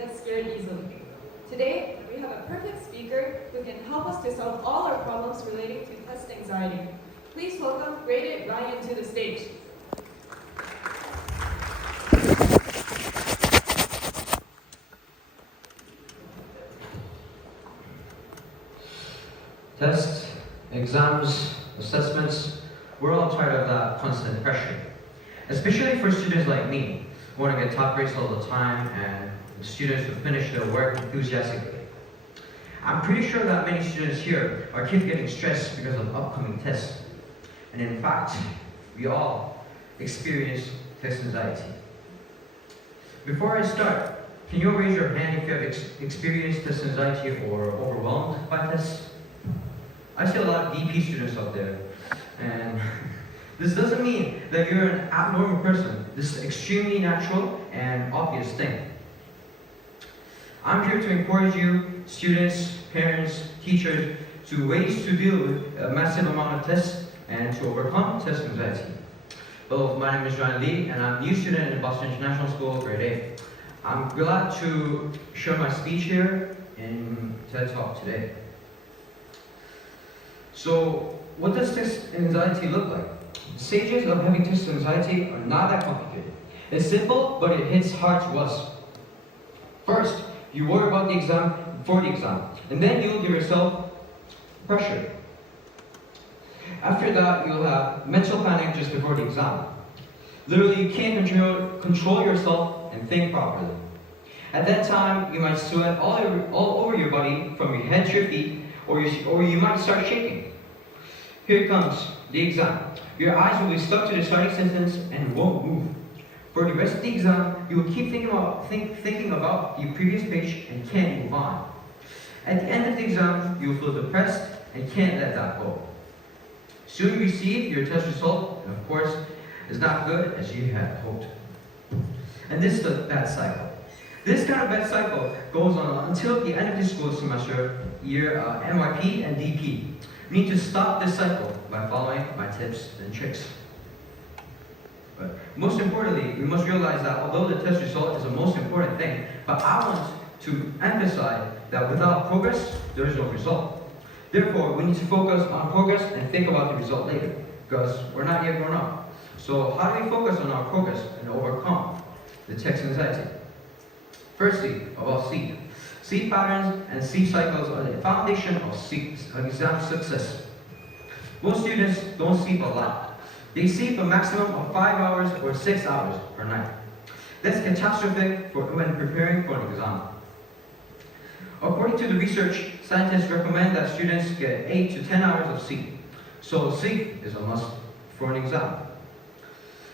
get scared easily. Today, we have a perfect speaker who can help us to solve all our problems relating to test anxiety. Please welcome Graded Ryan to the stage. Tests, exams, assessments, we're all tired of that constant pressure. Especially for students like me, who want to get top grades all the time and students who finish their work enthusiastically. I'm pretty sure that many students here keep getting stressed because of upcoming tests. And in fact, we all experience test anxiety. Before I start, can you raise your hand if you have experienced test anxiety or overwhelmed by tests? I see a lot of DP students out there, and this doesn't mean that you're an abnormal person. This is extremely natural and obvious thing. I'm here to encourage you, students, parents, teachers, to ways to deal with a massive amount of tests and to overcome test anxiety. Hello, my name is Ryan Lee, and I'm a new student in Boston International School, grade 8. I'm glad to share my speech here in TED Talk today. So, what does test anxiety look like? The stages of having test anxiety are not that complicated. It's simple, but it hits hard to us. First, you worry about the exam before the exam, and then you'll give yourself pressure. After that, you'll have mental panic just before the exam. Literally, you can't control yourself and think properly. At that time, you might sweat all over your body, from your head to your feet, or you might start shaking. Here comes the exam. Your eyes will be stuck to the starting sentence and won't move. For the rest of the exam, you will keep thinking about the previous page and can't move on. At the end of the exam, you will feel depressed and can't let that go. Soon you receive your test result, and of course, it's not good as you had hoped. And this is the bad cycle. This kind of bad cycle goes on until the end of the school semester, year NYP and DP. We need to stop this cycle by following my tips and tricks. But most importantly, we must realize that although the test result is the most important thing, but I want to emphasize that without progress, there is no result. Therefore, we need to focus on progress and think about the result later, because we're not yet grown up. So how do we focus on our progress and overcome the test anxiety? Firstly, about sleep. Sleep patterns and sleep cycles are the foundation of exam success. Most students don't sleep a lot. They sleep a maximum of 5 hours or 6 hours per night. That's catastrophic when preparing for an exam. According to the research, scientists recommend that students get 8 to 10 hours of sleep. So sleep is a must for an exam.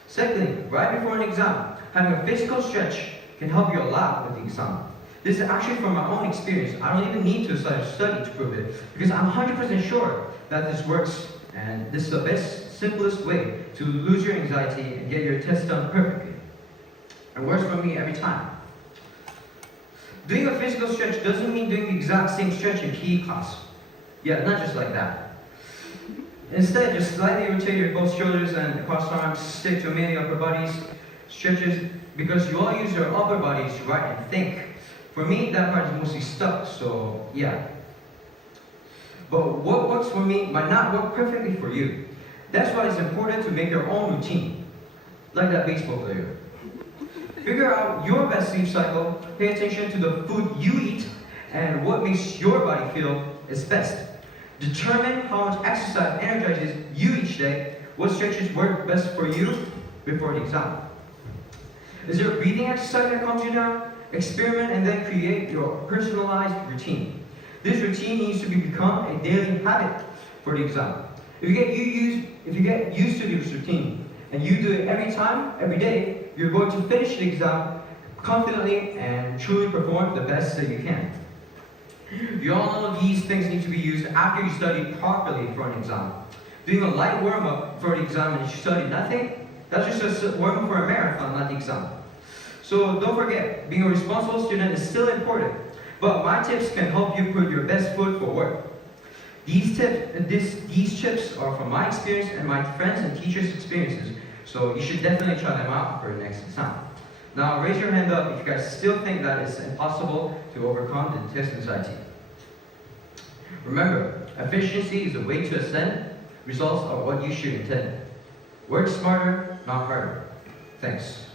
Secondly, right before an exam, having a physical stretch can help you a lot with the exam. This is actually from my own experience. I don't even need to study to prove it, because I'm 100% sure that this works, and this is the best, simplest way to lose your anxiety and get your test done perfectly. It works for me every time. Doing a physical stretch doesn't mean doing the exact same stretch in PE class. Yeah, not just like that. Instead, just slightly rotate your both shoulders and cross arms, stick to many upper bodies stretches, because you all use your upper bodies to write and think. For me, that part is mostly stuck, so yeah. But what works for me might not work perfectly for you. That's why it's important to make your own routine, like that baseball player. Figure out your best sleep cycle, pay attention to the food you eat, and what makes your body feel is best. Determine how much exercise energizes you each day, what stretches work best for you before the exam. Is there a breathing exercise that calms you down? Experiment and then create your personalized routine. This routine needs to become a daily habit for the exam. If you get used to this routine and you do it every time, every day, you're going to finish the exam confidently and truly perform the best that you can. You all know these things need to be used after you study properly for an exam. Doing a light warm-up for the exam and you study nothing, that's just a warm-up for a marathon, not the exam. So don't forget, being a responsible student is still important, but my tips can help you put your best foot forward. These tips are from my experience and my friends and teachers' experiences, so you should definitely try them out for your next exam. Now raise your hand up if you guys still think that it's impossible to overcome the test anxiety. Remember, efficiency is the way to ascend. Results are what you should intend. Work smarter, not harder. Thanks.